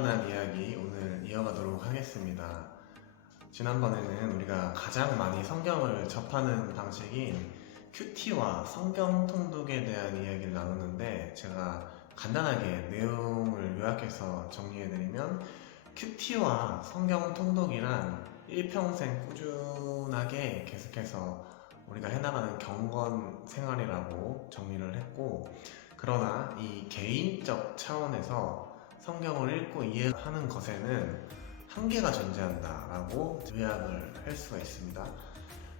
관한 이야기 오늘 이어가도록 하겠습니다. 지난번에는 우리가 가장 많이 성경을 접하는 방식인 큐티와 성경 통독에 대한 이야기를 나눴는데, 제가 간단하게 내용을 요약해서 정리해드리면, 큐티와 성경 통독이란 일평생 꾸준하게 계속해서 우리가 해나가는 경건 생활이라고 정리를 했고, 그러나 이 개인적 차원에서 성경을 읽고 이해하는 것에는 한계가 존재한다라고 요약을 할 수가 있습니다.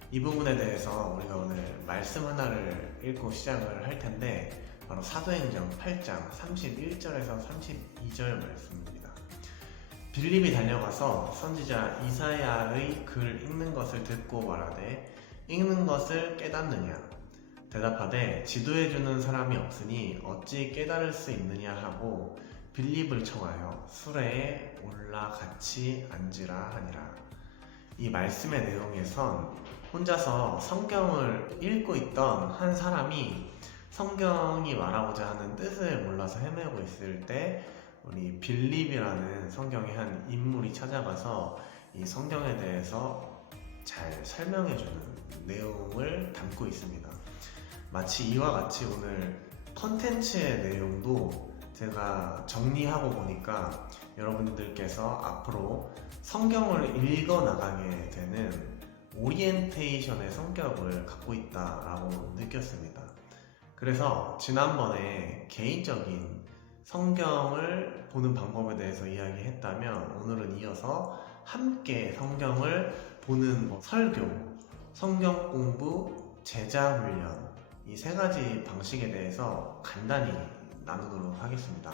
이 부분에 대해서 우리가 오늘 말씀 하나를 읽고 시작을 할 텐데, 바로 사도행전 8장 31절에서 32절 말씀입니다. 빌립이 달려가서 선지자 이사야의 글 읽는 것을 듣고 말하되, 읽는 것을 깨닫느냐? 대답하되, 지도해주는 사람이 없으니 어찌 깨달을 수 있느냐 하고 빌립을 청하여 수레에 올라 같이 앉으라 하니라. 이 말씀의 내용에선 혼자서 성경을 읽고 있던 한 사람이 성경이 말하고자 하는 뜻을 몰라서 헤매고 있을 때, 우리 빌립이라는 성경의 한 인물이 찾아가서 이 성경에 대해서 잘 설명해주는 내용을 담고 있습니다. 마치 이와 같이 오늘 컨텐츠의 내용도 제가 정리하고 보니까 여러분들께서 앞으로 성경을 읽어 나가게 되는 오리엔테이션의 성격을 갖고 있다라고 느꼈습니다. 그래서 지난번에 개인적인 성경을 보는 방법에 대해서 이야기했다면, 오늘은 이어서 함께 성경을 보는 설교, 성경 공부, 제자 훈련, 이 세 가지 방식에 대해서 간단히 나누도록 하겠습니다.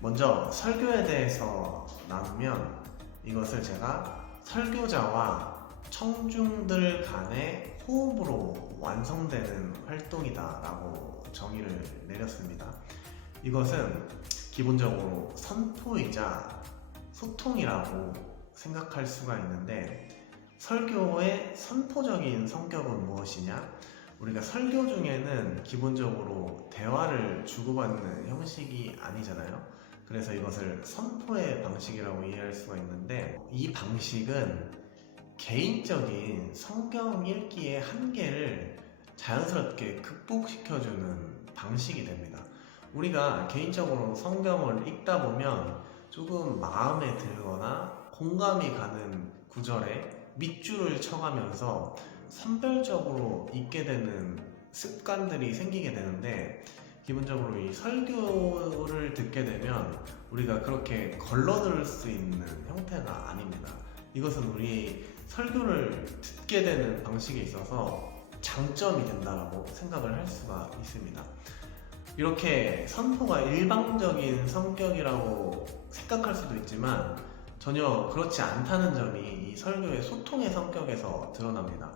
먼저 설교에 대해서 나누면, 이것을 제가 설교자와 청중들 간의 호흡으로 완성되는 활동이다 라고 정의를 내렸습니다. 이것은 기본적으로 선포이자 소통이라고 생각할 수가 있는데, 설교의 선포적인 성격은 무엇이냐? 우리가 설교 중에는 기본적으로 대화를 주고받는 형식이 아니잖아요. 그래서 이것을 선포의 방식이라고 이해할 수가 있는데, 이 방식은 개인적인 성경 읽기의 한계를 자연스럽게 극복시켜주는 방식이 됩니다. 우리가 개인적으로 성경을 읽다 보면 조금 마음에 들거나 공감이 가는 구절에 밑줄을 쳐가면서 선별적으로 읽게 되는 습관들이 생기게 되는데, 기본적으로 이 설교를 듣게 되면 우리가 그렇게 걸러들 수 있는 형태가 아닙니다. 이것은 우리 설교를 듣게 되는 방식에 있어서 장점이 된다고 생각을 할 수가 있습니다. 이렇게 선포가 일방적인 성격이라고 생각할 수도 있지만 전혀 그렇지 않다는 점이 이 설교의 소통의 성격에서 드러납니다.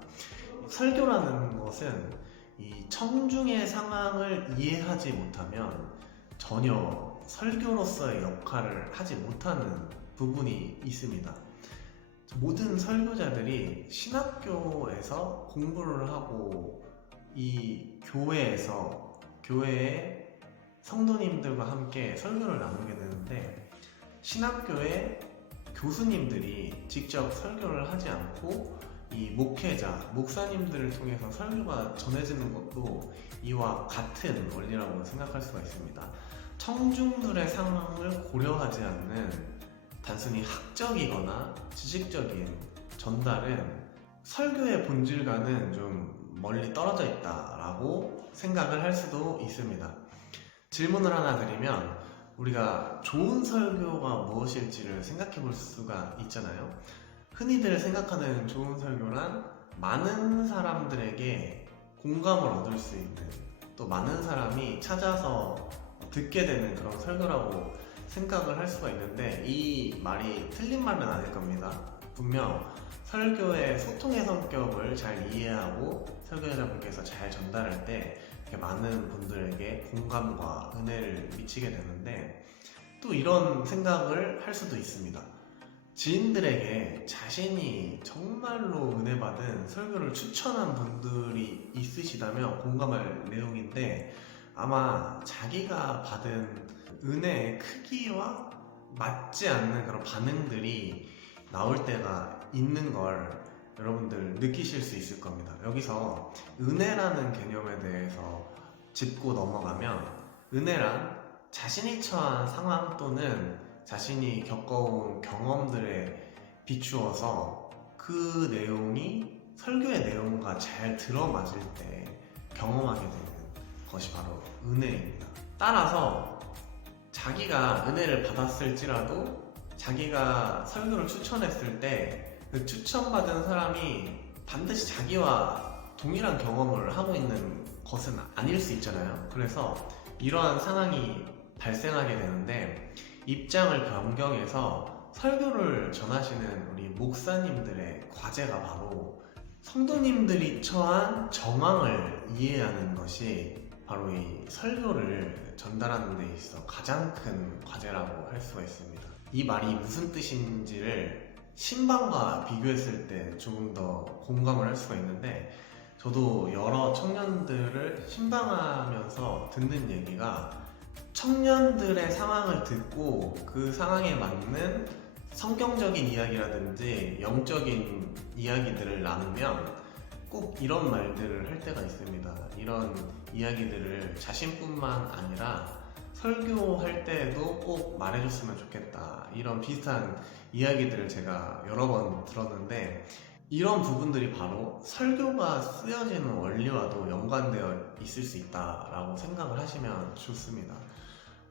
설교라는 것은 이 청중의 상황을 이해하지 못하면 전혀 설교로서의 역할을 하지 못하는 부분이 있습니다. 모든 설교자들이 신학교에서 공부를 하고 이 교회의 성도님들과 함께 설교를 나누게 되는데, 신학교의 교수님들이 직접 설교를 하지 않고 이 목회자, 목사님들을 통해서 설교가 전해지는 것도 이와 같은 원리라고 생각할 수가 있습니다. 청중들의 상황을 고려하지 않는 단순히 학적이거나 지식적인 전달은 설교의 본질과는 좀 멀리 떨어져 있다라고 생각을 할 수도 있습니다. 질문을 하나 드리면, 우리가 좋은 설교가 무엇일지를 생각해 볼 수가 있잖아요. 흔히들 생각하는 좋은 설교란 많은 사람들에게 공감을 얻을 수 있는, 또 많은 사람이 찾아서 듣게 되는 그런 설교라고 생각을 할 수가 있는데, 이 말이 틀린 말은 아닐 겁니다. 분명 설교의 소통의 성격을 잘 이해하고 설교자분께서 잘 전달할 때 많은 분들에게 공감과 은혜를 미치게 되는데, 또 이런 생각을 할 수도 있습니다. 지인들에게 자신이 정말로 은혜 받은 설교를 추천한 분들이 있으시다면 공감할 내용인데, 아마 자기가 받은 은혜의 크기와 맞지 않는 그런 반응들이 나올 때가 있는 걸 여러분들 느끼실 수 있을 겁니다. 여기서 은혜라는 개념에 대해서 짚고 넘어가면, 은혜란 자신이 처한 상황 또는 자신이 겪어온 경험들에 비추어서 그 내용이 설교의 내용과 잘 들어맞을 때 경험하게 되는 것이 바로 은혜입니다. 따라서 자기가 은혜를 받았을지라도 자기가 설교를 추천했을 때 그 추천받은 사람이 반드시 자기와 동일한 경험을 하고 있는 것은 아닐 수 있잖아요. 그래서 이러한 상황이 발생하게 되는데, 입장을 변경해서 설교를 전하시는 우리 목사님들의 과제가 바로 성도님들이 처한 정황을 이해하는 것이 바로 이 설교를 전달하는 데 있어 가장 큰 과제라고 할 수가 있습니다. 이 말이 무슨 뜻인지를 신방과 비교했을 때 조금 더 공감을 할 수가 있는데, 저도 여러 청년들을 신방하면서 듣는 얘기가, 청년들의 상황을 듣고 그 상황에 맞는 성경적인 이야기라든지 영적인 이야기들을 나누면 꼭 이런 말들을 할 때가 있습니다. 이런 이야기들을 자신뿐만 아니라 설교할 때에도 꼭 말해줬으면 좋겠다, 이런 비슷한 이야기들을 제가 여러 번 들었는데, 이런 부분들이 바로 설교가 쓰여지는 원리와도 연관되어 있을 수 있다라고 생각을 하시면 좋습니다.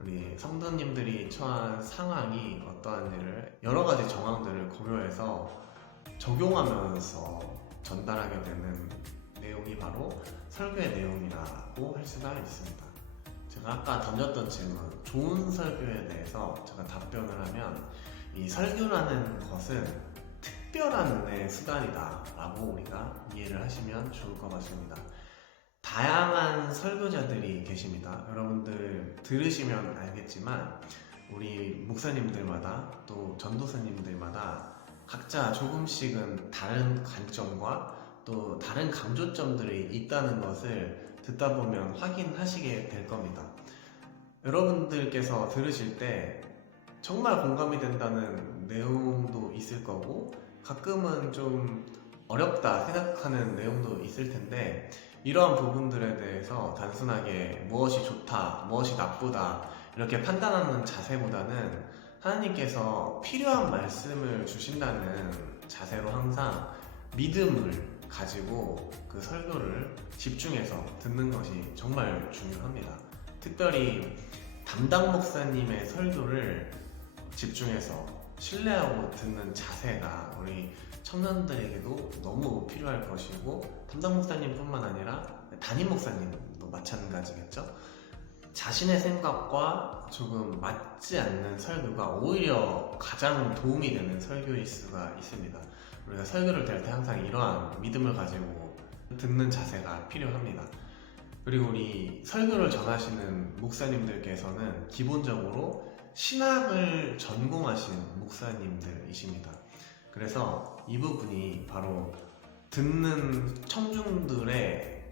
우리 성도님들이 처한 상황이 어떠한지를 여러 가지 정황들을 고려해서 적용하면서 전달하게 되는 내용이 바로 설교의 내용이라고 할 수가 있습니다. 제가 아까 던졌던 질문, 좋은 설교에 대해서 제가 답변을 하면, 이 설교라는 것은 특별한 은혜의 수단이다 라고 우리가 이해를 하시면 좋을 것 같습니다. 다양한 설교자들이 계십니다. 여러분들 들으시면 알겠지만 우리 목사님들마다 또 전도사님들마다 각자 조금씩은 다른 관점과 또 다른 강조점들이 있다는 것을 듣다 보면 확인하시게 될 겁니다. 여러분들께서 들으실 때 정말 공감이 된다는 내용도 있을 거고, 가끔은 좀 어렵다 생각하는 내용도 있을 텐데, 이러한 부분들에 대해서 단순하게 무엇이 좋다, 무엇이 나쁘다 이렇게 판단하는 자세보다는 하나님께서 필요한 말씀을 주신다는 자세로 항상 믿음을 가지고 그 설교를 집중해서 듣는 것이 정말 중요합니다. 특별히 담당 목사님의 설교를 집중해서 신뢰하고 듣는 자세가 우리 청년들에게도 너무 필요할 것이고, 담당 목사님뿐만 아니라 담임 목사님도 마찬가지겠죠. 자신의 생각과 조금 맞지 않는 설교가 오히려 가장 도움이 되는 설교일 수가 있습니다. 우리가 설교를 들 때 항상 이러한 믿음을 가지고 듣는 자세가 필요합니다. 그리고 우리 설교를 전하시는 목사님들께서는 기본적으로 신학을 전공하신 목사님들이십니다. 그래서 이 부분이 바로 듣는 청중들의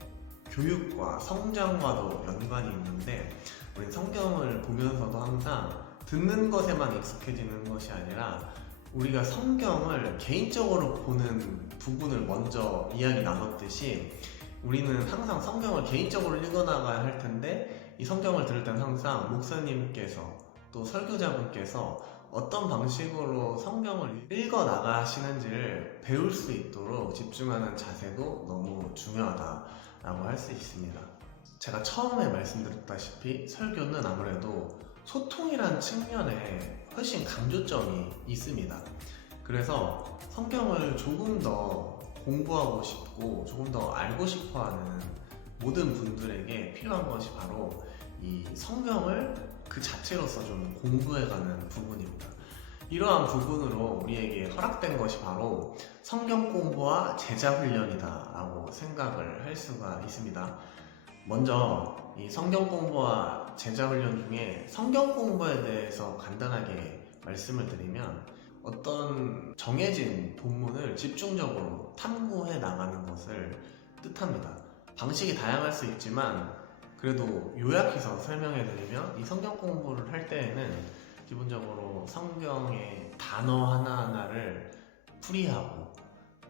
교육과 성장과도 연관이 있는데, 우리 성경을 보면서도 항상 듣는 것에만 익숙해지는 것이 아니라 우리가 성경을 개인적으로 보는 부분을 먼저 이야기 나눴듯이, 우리는 항상 성경을 개인적으로 읽어나가야 할 텐데, 이 성경을 들을 때는 항상 목사님께서 또 설교자분께서 어떤 방식으로 성경을 읽어나가시는지를 배울 수 있도록 집중하는 자세도 너무 중요하다라고 할 수 있습니다. 제가 처음에 말씀드렸다시피 설교는 아무래도 소통이란 측면에 훨씬 강조점이 있습니다. 그래서 성경을 조금 더 공부하고 싶고 조금 더 알고 싶어하는 모든 분들에게 필요한 것이 바로 이 성경을 그 자체로서 좀 공부해가는 부분입니다. 이러한 부분으로 우리에게 허락된 것이 바로 성경 공부와 제자 훈련이다 라고 생각을 할 수가 있습니다. 먼저 이 성경 공부와 제자 훈련 중에 성경 공부에 대해서 간단하게 말씀을 드리면, 어떤 정해진 본문을 집중적으로 탐구해 나가는 것을 뜻합니다. 방식이 다양할 수 있지만 그래도 요약해서 설명해 드리면, 이 성경 공부를 할 때에는 기본적으로 성경의 단어 하나하나를 풀이하고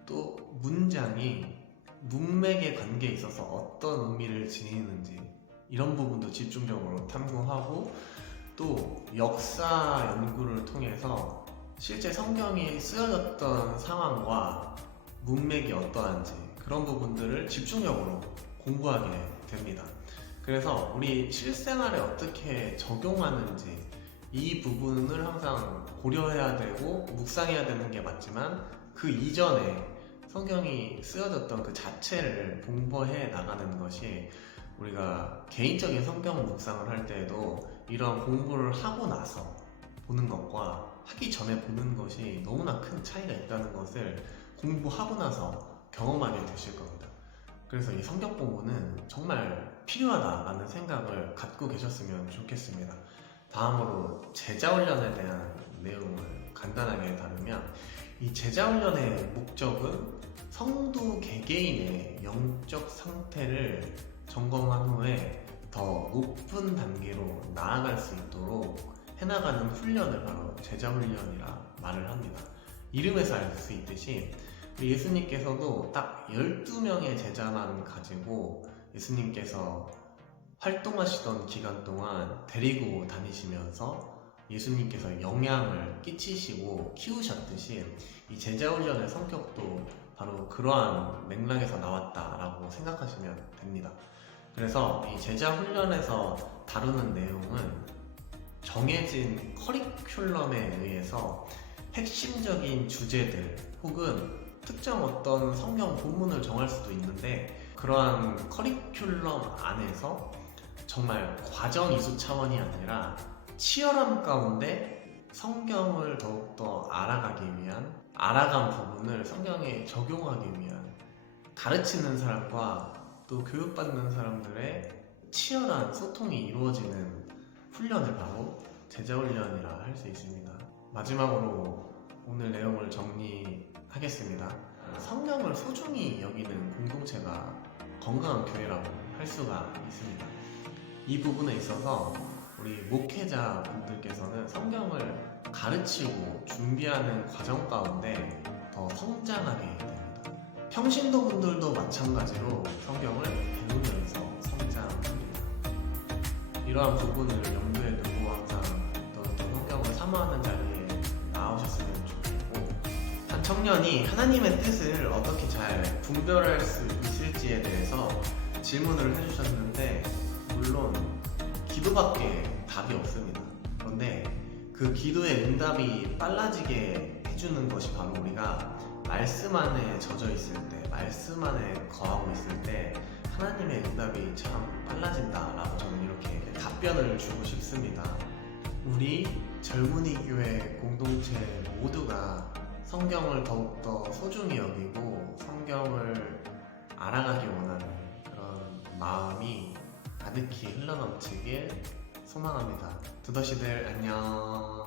또 문장이 문맥의 관계에 있어서 어떤 의미를 지니는지 이런 부분도 집중적으로 탐구하고 또 역사 연구를 통해서 실제 성경이 쓰여졌던 상황과 문맥이 어떠한지 그런 부분들을 집중적으로 공부하게 됩니다. 그래서 우리 실생활에 어떻게 적용하는지 이 부분을 항상 고려해야 되고 묵상해야 되는 게 맞지만 그 이전에 성경이 쓰여졌던 그 자체를 공부해 나가는 것이 우리가 개인적인 성경 묵상을 할 때에도 이런 공부를 하고 나서 보는 것과 하기 전에 보는 것이 너무나 큰 차이가 있다는 것을 공부하고 나서 경험하게 되실 겁니다. 그래서 이 성경 공부는 정말 필요하다라는 생각을 갖고 계셨으면 좋겠습니다. 다음으로 제자훈련에 대한 내용을 간단하게 다루면 이 제자훈련의 목적은 성도 개개인의 영적 상태를 점검한 후에 더 높은 단계로 나아갈 수 있도록 해나가는 훈련을 바로 제자훈련이라 말을 합니다. 이름에서 알 수 있듯이 예수님께서도 딱 12명의 제자만 가지고 예수님께서 활동하시던 기간 동안 데리고 다니시면서 예수님께서 영향을 끼치시고 키우셨듯이 이 제자훈련의 성격도 바로 그러한 맥락에서 나왔다라고 생각하시면 됩니다. 그래서 이 제자훈련에서 다루는 내용은 정해진 커리큘럼에 의해서 핵심적인 주제들 혹은 특정 어떤 성경 본문을 정할 수도 있는데 그러한 커리큘럼 안에서 정말 과정 이수 차원이 아니라 치열함 가운데 성경을 더욱더 알아가기 위한 알아간 부분을 성경에 적용하기 위한 가르치는 사람과 또 교육받는 사람들의 치열한 소통이 이루어지는 훈련을 바로 제자훈련이라 할 수 있습니다. 마지막으로 오늘 내용을 정리하겠습니다. 성경을 소중히 여기는 공동체가 건강한 교회라고 할 수가 있습니다. 이 부분에 있어서 우리 목회자분들께서는 성경을 가르치고 준비하는 과정 가운데 더 성장하게 됩니다. 평신도분들도 마찬가지로 성경을 배우면서 성장합니다. 이러한 부분을 염두에 두고 항상 더 성경을 사모하는 자리에 나오셨으면 좋겠고, 한 청년이 하나님의 뜻을 어떻게 잘 분별할 수 있을지에 대해서 질문을 해주셨는데 물론 기도밖에 답이 없습니다. 그런데 그 기도의 응답이 빨라지게 해주는 것이 바로 우리가 말씀 안에 젖어 있을 때, 말씀 안에 거하고 있을 때 하나님의 응답이 참 빨라진다라고 저는 이렇게 답변을 주고 싶습니다. 우리 젊은이 교회 공동체 모두가 성경을 더욱더 소중히 여기고 성경을 알아가기 원하는 그런 마음이 가득히 흘러넘치길 소망합니다. 두더시들 안녕.